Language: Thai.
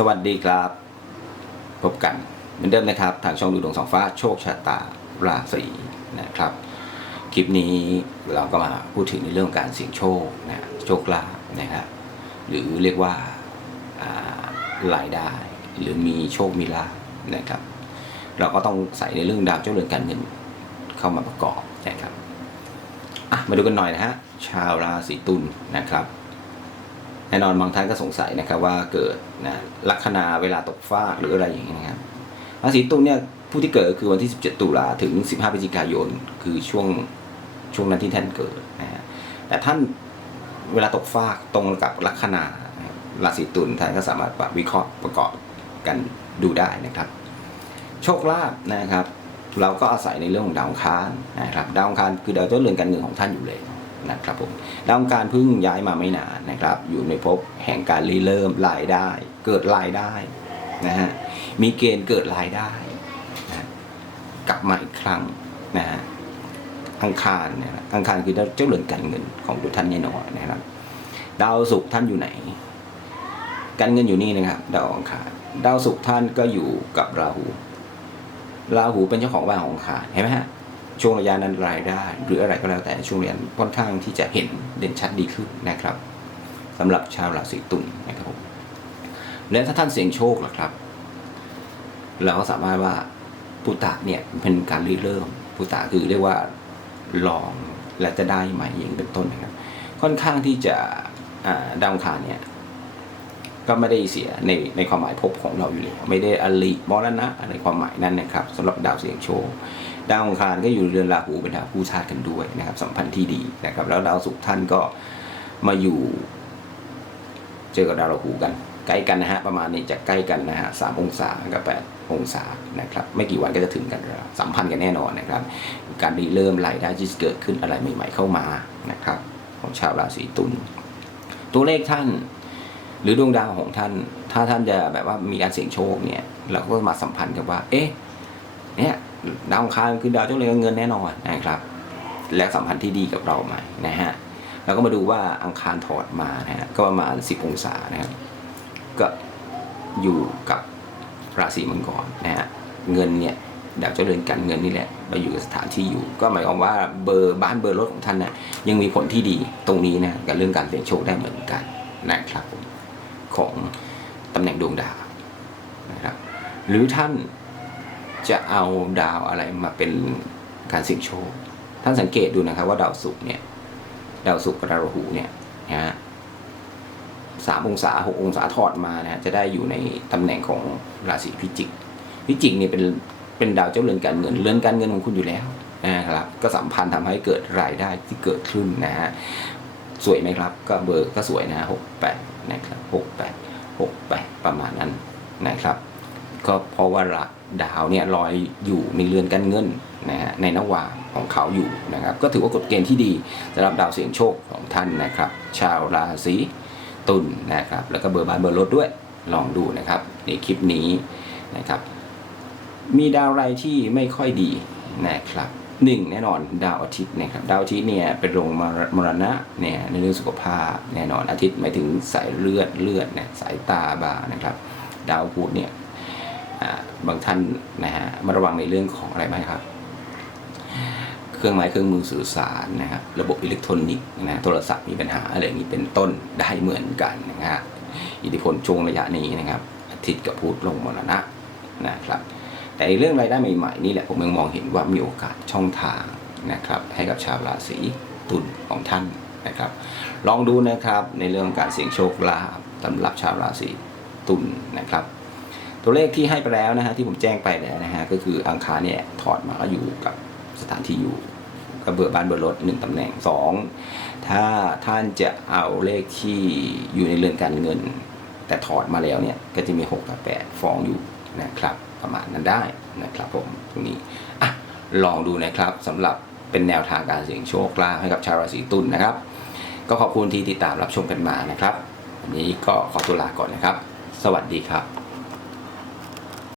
สวัสดีครับ พบกันเหมือนเดิมนะครับ ทางช่องดูดวงสองฟ้าโชคชะตาราศีนะครับ คลิปนี้เราก็มาพูดถึงในเรื่องของการเสี่ยงโชคนะโชคลาภนะครับหรือเรียกว่าอ่ารายได้ หรือมีโชคมีลาภนะครับ เราก็ต้องใส่ในเรื่องดาวเจ้าเรือนการเงินเข้ามาประกอบนะครับมาดูกันหน่อยนะฮะชาวราศีตุลนะครับ แน่นอนบางท่านก็สงสัยนะครับว่าเกิดนะลัคนาเวลาตกฟากหรืออะไรอย่างนี้นะครับราศีตุลเนี่ยผู้ที่เกิดคือวันที่ 17 ตุลาถึง 15พฤศจิกายน คือช่วงช่วงนั้นที่ท่านเกิดนะฮะแต่ท่านเวลาตกฟากตรงกับลัคนาราศีตุลท่านก็สามารถวิเคราะห์ประกอบกันดูได้นะครับ โชคลาภนะครับ เราก็อาศัยในเรื่องของดาวคารนะครับ ดาวคารคือดาวเจ้าเรือนการเงินของท่านอยู่เลย นะครับผมดาวองคารเพิ่งย้ายมาไม่นานนะครับ อยู่ในภพแห่งการรีเริ่มรายได้ เกิดรายได้นะฮะมีเกณฑ์เกิดรายได้นะกลับมาอีกครั้งนะฮะอังคารเนี่ยอังคารคือดาเจ้าเรือนการเงินของตัวท่านแน่นอนนะครับ ดาวศุกร์ท่านอยู่ไหน การเงินอยู่นี่นะครับดาวอังคารดาวศุกร์ท่านก็อยู่กับราหูราหูเป็นเจ้าของบ้านของอังคารเห็นไหมฮะ ช่วงระยะนั้นรายได้ หรืออะไรก็แล้วแต่ช่วงเรียนค่อนข้างที่จะเห็นเด่นชัดดีขึ้นนะครับสำหรับชาวราศีตุลนะครับผมแล้วถ้าท่านเสี่ยงโชคล่ะครับ เราก็สามารถว่าปุตตะเนี่ยเป็นการริเริ่มปุตตะคือเรียกว่าลองและจะได้ใหม่อย่างเป็นต้นนะครับ ค่อนข้างที่จะดาวคารเนี่ยก็ไม่ได้เสียในในความหมายภพของเราอยู่แล้วไม่ได้อลิมรณะในความหมายนั้นนะครับสำหรับดาวเสียงโชค ดาวอังคารก็อยู่เรือนราหูเป็นดาวคู่ชาติกันด้วยนะครับสัมพันธ์ที่ดีนะครับ แล้วดาวศุกร์ท่านก็มาอยู่เจอกับดาวราหูกัน ใกล้กันนะฮะประมาณนี้จะใกล้กันนะฮะสามองศากับแปดองศานะครับไม่กี่วันก็จะถึงกันแล้วสัมพันธ์กันแน่นอนนะครับ การรีเริ่มรายได้ที่เกิดขึ้นอะไรใหม่ ๆ เข้ามานะครับ ของชาวราศีตุลตัวเลขท่านหรือดวงดาวของท่าน ถ้าท่านจะแบบว่ามีการเสี่ยงโชคเนี่ย เราก็มาสัมพันธ์กับว่า เอ๊ะ เนี่ย ดาวอังคารคือดาวเจ้าเรือนเงินแน่นอนนะครับ และสัมพันธ์ที่ดีกับเราไหมนะฮะเราก็มาดูว่าอังคารถอดมานะฮะก็ประมาณ 10 องศานะครับก็อยู่กับราศีมังกรนะฮะเงินเนี่ยดาวเจ้าเรือนการเงินนี่แหละมาอยู่กับสถานที่อยู่ ก็หมายความว่าเบอร์บ้านเบอร์รถของท่านนะ่ะยังมีผลที่ดีตรงนี้นะกับเรื่องการเสี่ยงโชคได้เหมือนกันนะครับของตำแหน่งดวงดาวนะครับหรือท่าน จะเอาดาวอะไรมาเป็นการเสี่ยงโชค ท่านสังเกตดูนะครับว่าดาวศุกร์เนี่ย ดาวศุกร์กับดาวราหูเนี่ยนะฮะสามองศาหกองศาถอดมานะฮะจะได้อยู่ในตำแหน่งของราศีพิจิก พิจิกเนี่ยเป็นเป็นดาวเจ้าเรือนการเงินเรือนการเงินของคุณอยู่แล้วนะครับก็สัมพันธ์ทำให้เกิดรายได้ที่เกิดขึ้นนะฮะสวยไหมครับ ก็เบอร์ก็สวยนะหกแปดนะครับหกแปดหกแปดประมาณนั้นนะครับ ก็เพราะว่าดาวเนี่ยลอยอยู่ในเรือนการเงินนะฮะในนวาของเขาอยู่นะครับ ก็ถือว่ากฎเกณฑ์ที่ดีสำหรับดาวเสียงโชคของท่านนะครับ ชาวราศีตุลนะครับ แล้วก็เบอร์บ้านเบอร์รถด้วยลองดูนะครับ ในคลิปนี้นะครับ มีดาวอะไรที่ไม่ค่อยดีนะครับหนึ่งแน่นอนดาวอาทิตย์นะครับดาวอาทิตย์เนี่ยเป็นโรงมรณะเนี่ยในเรื่องสุขภาพแน่นอนอาทิตย์หมายถึงสายเลือดเลือดเนี่ยสายตาบานะครับ ดาวพุธเนี่ย บางท่านนะฮะมาระวังในเรื่องของอะไรไหมครับ เครื่องไม้เครื่องมือสื่อสารนะครับระบบอิเล็กทรอนิกส์นะโทรศัพท์มีปัญหาอะไรอย่างนี้เป็นต้นได้เหมือนกันนะฮะอิทธิพลช่วงระยะนี้นะครับ อาทิตย์กับพุธลงมรณะนะครับแต่ในเรื่องรายได้ใหม่ๆนี่แหละผมยังมองเห็นว่ามีโอกาสช่องทางนะครับให้กับชาวราศีตุลของท่านนะครับ ลองดูนะครับในเรื่องการเสี่ยงโชคลาภสำหรับชาวราศีตุลนะครับ ตัวเลขที่ให้ไปแล้วนะฮะที่ผมแจ้งไปแล้วนะฮะก็คืออังคารเนี่ยถอดมาแล้วอยู่กับสถานที่อยู่กับเบอร์บ้านเบอร์รถหนึ่งตำแหน่งสองถ้าท่านจะเอาเลขที่อยู่ในเรือนการเงิน แต่ถอดมาแล้วเนี่ยก็จะมี 6 กับ 8ฟ้องอยู่นะครับ ประมาณนั้นได้นะครับผมตรงนี้อะลองดูนะครับสำหรับเป็นแนวทางการเสี่ยงโชคลาภให้กับชาวราศีตุลนะครับ ก็ขอบคุณที่ติดตามรับชมกันมานะครับวันนี้ก็ขอตัวลาก่อนนะครับ สวัสดีครับ